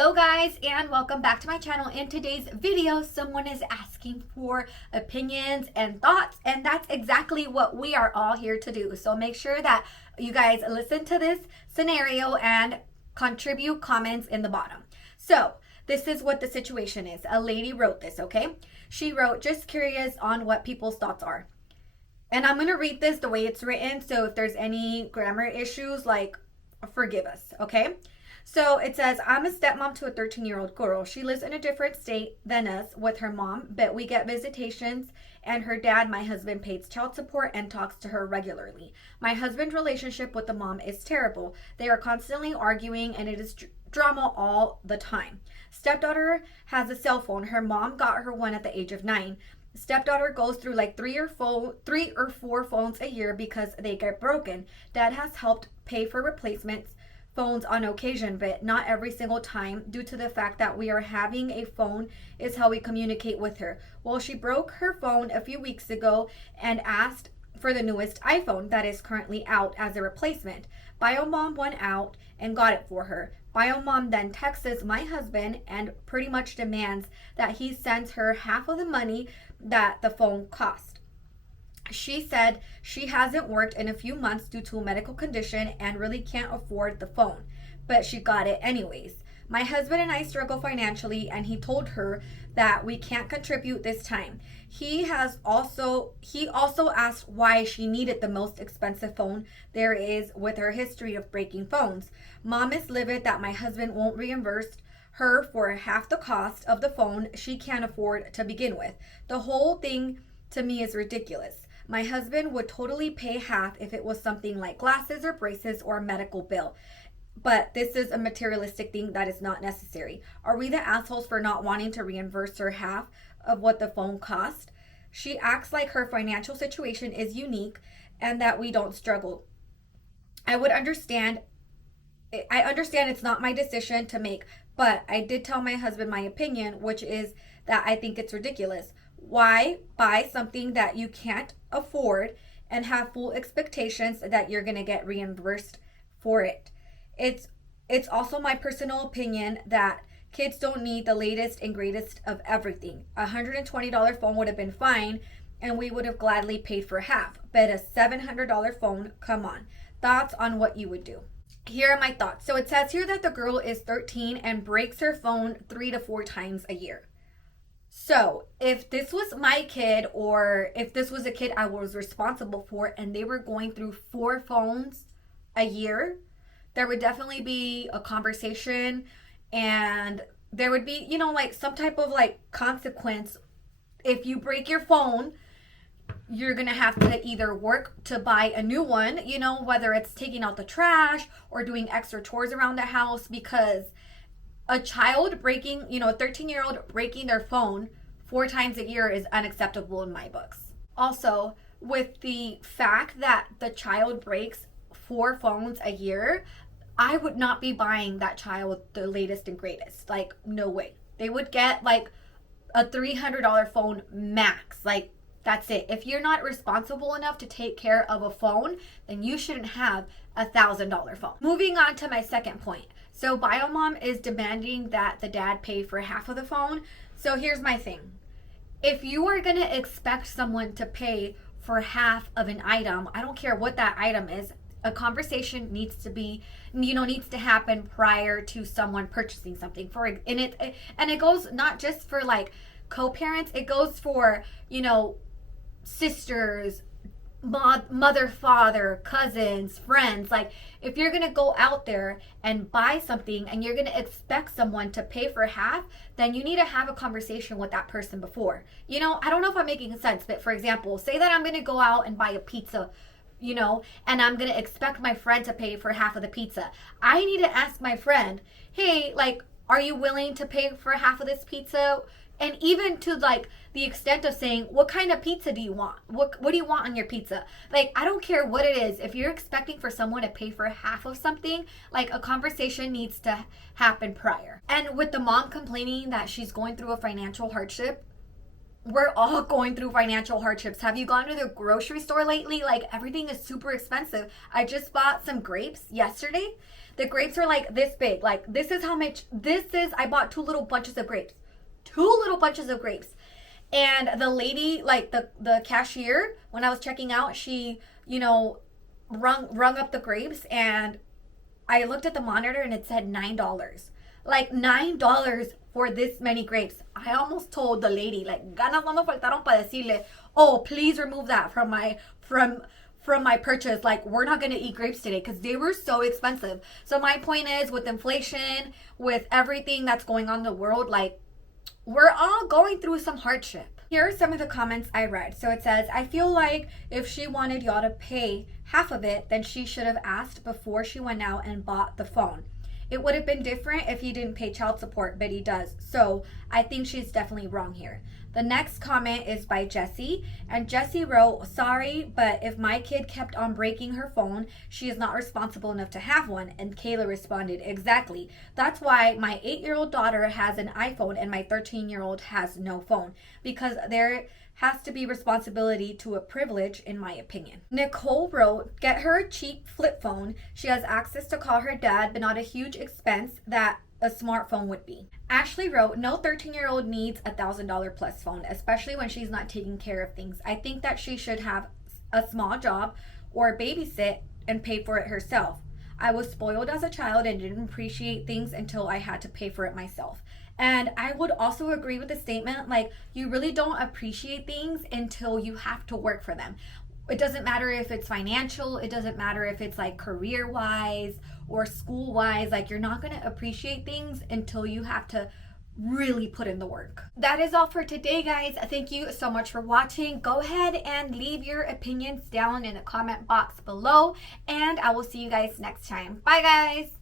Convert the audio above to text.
Hello guys, and welcome back to my channel. In today's video, someone is asking for opinions and thoughts, and that's exactly what we are all here to do. So make sure that you guys listen to this scenario and contribute comments in the bottom. So this is what the situation is. A lady wrote this, okay? She wrote, just curious on what people's thoughts are. And I'm going to read this the way it's written, so if there's any grammar issues, like, forgive us, okay? So it says, I'm a stepmom to a 13-year-old girl. She lives in a different state than us with her mom, but we get visitations, and her dad, my husband, pays child support and talks to her regularly. My husband's relationship with the mom is terrible. They are constantly arguing, and it is drama all the time. Stepdaughter has a cell phone. Her mom got her one at the age of 9. Stepdaughter goes through like three or four phones a year because they get broken. Dad has helped pay for replacements phones on occasion, but not every single time, due to the fact that we are having a phone is how we communicate with her. Well, she broke her phone a few weeks ago and asked for the newest iPhone that is currently out as a replacement. Biomom went out and got it for her. Biomom then texts my husband and pretty much demands that he sends her half of the money that the phone cost. She said she hasn't worked in a few months due to a medical condition and really can't afford the phone, but she got it anyways. My husband and I struggle financially, and he told her that we can't contribute this time. He also asked why she needed the most expensive phone there is with her history of breaking phones. Mom is livid that my husband won't reimburse her for half the cost of the phone she can't afford to begin with. The whole thing to me is ridiculous. My husband would totally pay half if it was something like glasses or braces or a medical bill. But this is a materialistic thing that is not necessary. Are we the assholes for not wanting to reimburse her half of what the phone cost? She acts like her financial situation is unique and that we don't struggle. I understand it's not my decision to make, but I did tell my husband my opinion, which is that I think it's ridiculous. Why buy something that you can't afford and have full expectations that you're going to get reimbursed for it? It's also my personal opinion that kids don't need the latest and greatest of everything. A $120 phone would have been fine, and we would have gladly paid for half. But a $700 phone, come on. Thoughts on what you would do? Here are my thoughts. So it says here that the girl is 13 and breaks her phone 3 to 4 times a year. So if this was my kid, or if this was a kid I was responsible for and they were going through 4 phones a year, there would definitely be a conversation, and there would be, like some type of like consequence. If you break your phone, you're going to have to either work to buy a new one, whether it's taking out the trash or doing extra chores around the house, because a child breaking, a 13-year-old breaking their phone 4 times a year is unacceptable in my books. Also, with the fact that the child breaks 4 phones a year, I would not be buying that child the latest and greatest. Like, no way. They would get like a $300 phone max. Like, that's it. If you're not responsible enough to take care of a phone, then you shouldn't have a $1,000 phone. Moving on to my second point. So Biomom is demanding that the dad pay for half of the phone. So here's my thing. If you are going to expect someone to pay for half of an item, I don't care what that item is, a conversation needs to happen prior to someone purchasing something and it goes not just for like co-parents, it goes for, sisters, mother, father, cousins, friends. Like, if you're gonna go out there and buy something and you're gonna expect someone to pay for half, then you need to have a conversation with that person before. I don't know if I'm making sense, but for example, say that I'm gonna go out and buy a pizza, and I'm gonna expect my friend to pay for half of the pizza. I need to ask my friend, hey, like, are you willing to pay for half of this pizza? And even to like the extent of saying, what kind of pizza do you want? What do you want on your pizza? Like, I don't care what it is. If you're expecting for someone to pay for half of something, like, a conversation needs to happen prior. And with the mom complaining that she's going through a financial hardship, we're all going through financial hardships. Have you gone to the grocery store lately? Like, everything is super expensive. I just bought some grapes yesterday. The grapes are like this big. Like, this is how much this is. I bought 2 little bunches of grapes. 2 little bunches of grapes. And the lady, like the cashier, when I was checking out, she, rung up the grapes, and I looked at the monitor and it said $9. Like $9 for this many grapes. I almost told the lady, like, ganas no me faltaron para decirle, oh, please remove that from my purchase. Like, we're not gonna eat grapes today because they were so expensive. So my point is, with inflation, with everything that's going on in the world, like, we're all going through some hardship. Here are some of the comments I read. So it says, I feel like if she wanted y'all to pay half of it, then she should have asked before she went out and bought the phone. It would have been different if he didn't pay child support, but he does. So I think she's definitely wrong here. The next comment is by Jessie, and Jessie wrote, sorry, but if my kid kept on breaking her phone, she is not responsible enough to have one. And Kayla responded, exactly. That's why my 8-year-old daughter has an iPhone and my 13-year-old has no phone, because there has to be responsibility to a privilege, in my opinion. Nicole wrote, get her a cheap flip phone. She has access to call her dad, but not a huge expense that a smartphone would be. Ashley wrote, no 13-year-old needs a $1,000 plus phone, especially when she's not taking care of things. I think that she should have a small job or babysit and pay for it herself. I was spoiled as a child and didn't appreciate things until I had to pay for it myself. And I would also agree with the statement, like, you really don't appreciate things until you have to work for them. It doesn't matter if it's financial, it doesn't matter if it's like career-wise or school-wise. Like, you're not going to appreciate things until you have to really put in the work. That is all for today, guys. Thank you so much for watching. Go ahead and leave your opinions down in the comment box below, and I will see you guys next time. Bye, guys.